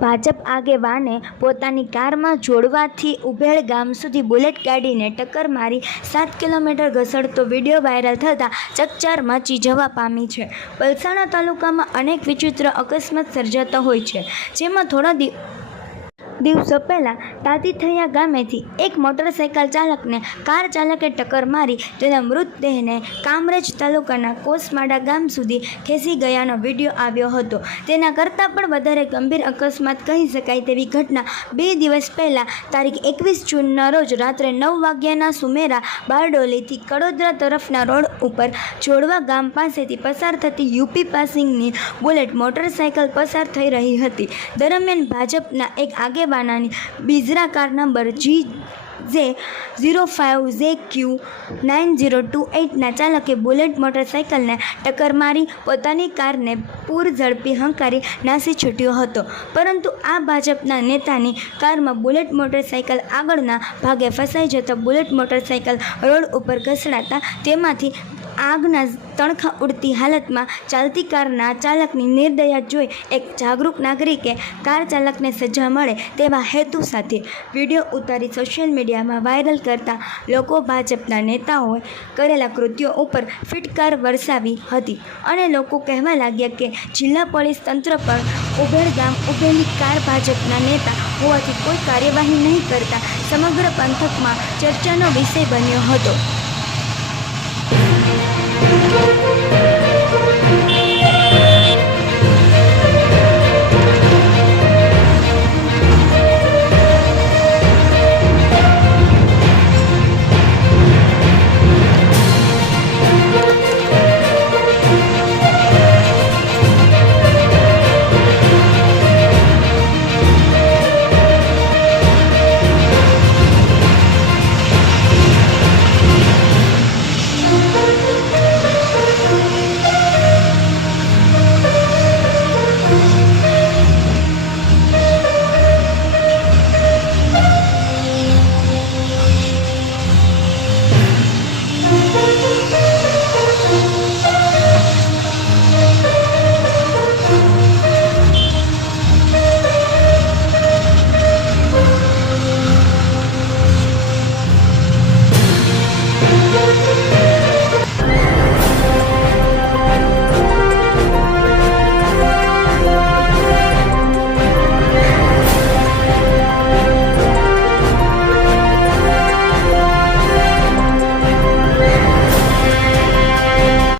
ભાજપ આગેવાને પોતાની કારમાં જોડવાથી ઉભેળ ગામ સુધી બુલેટ ગાડીને ટક્કર મારી 7 કિલોમીટર ઘસડતો વિડીયો વાયરલ થતાં ચકચાર મચી જવા પામી છે। પલસાણા તાલુકામાં અનેક વિચિત્ર અકસ્માત સર્જાતા હોય છે, જેમાં થોડા દિવસો પહેલાં તાતીથૈયા ગામેથી એક મોટરસાઇકલ ચાલકને કાર ચાલકે ટક્કર મારી તેના મૃતદેહને કામરેજ તાલુકાના કોસમાડા ગામ સુધી ખેંચી ગયાનો વિડીયો આવ્યો હતો। તેના કરતાં પણ વધારે ગંભીર અકસ્માત કહી શકાય તેવી ઘટના 2 દિવસ પહેલાં તારીખ 21 જૂનના રોજ રાત્રે 9 વાગ્યાના સુમેરા બારડોલીથી કડોદરા તરફના રોડ ઉપર જોડવા ગામ પાસેથી પસાર થતી યુપી પાસિંગની બુલેટ મોટરસાઇકલ પસાર થઈ રહી હતી। દરમિયાન ભાજપના એક આગેવાન બીજરા કાર નંબર GJ05JQ9028ના ચાલકે બુલેટ મોટરસાઇકલને ટક્કર મારી પોતાની કારને પૂર ઝડપી હંકારી નાસી છૂટ્યો હતો, પરંતુ આ ભાજપના નેતાની કારમાં બુલેટ મોટરસાઇકલ આગળના ભાગે ફસાઈ જતા બુલેટ મોટરસાઇકલ રોડ ઉપર ઘસડાતા તેમાંથી આગના તણખા ઉડતી હાલતમાં ચાલતી કારના ચાલકની નિર્દયા જોઈ એક જાગૃત નાગરિકે કાર ચાલકને સજા મળે તેવા હેતુ સાથે વિડીયો ઉતારી સોશિયલ મીડિયામાં વાયરલ કરતા લોકો ભાજપના નેતાઓએ કરેલા કૃત્યો ઉપર ફિટકાર વરસાવી હતી અને લોકો કહેવા લાગ્યા કે જિલ્લા પોલીસ તંત્ર પણ ઉભેળ ગામ ઉભેલી કાર ભાજપના નેતા હોવાથી કોઈ કાર્યવાહી નહીં કરતા સમગ્ર પંથકમાં ચર્ચાનો વિષય બન્યો હતો।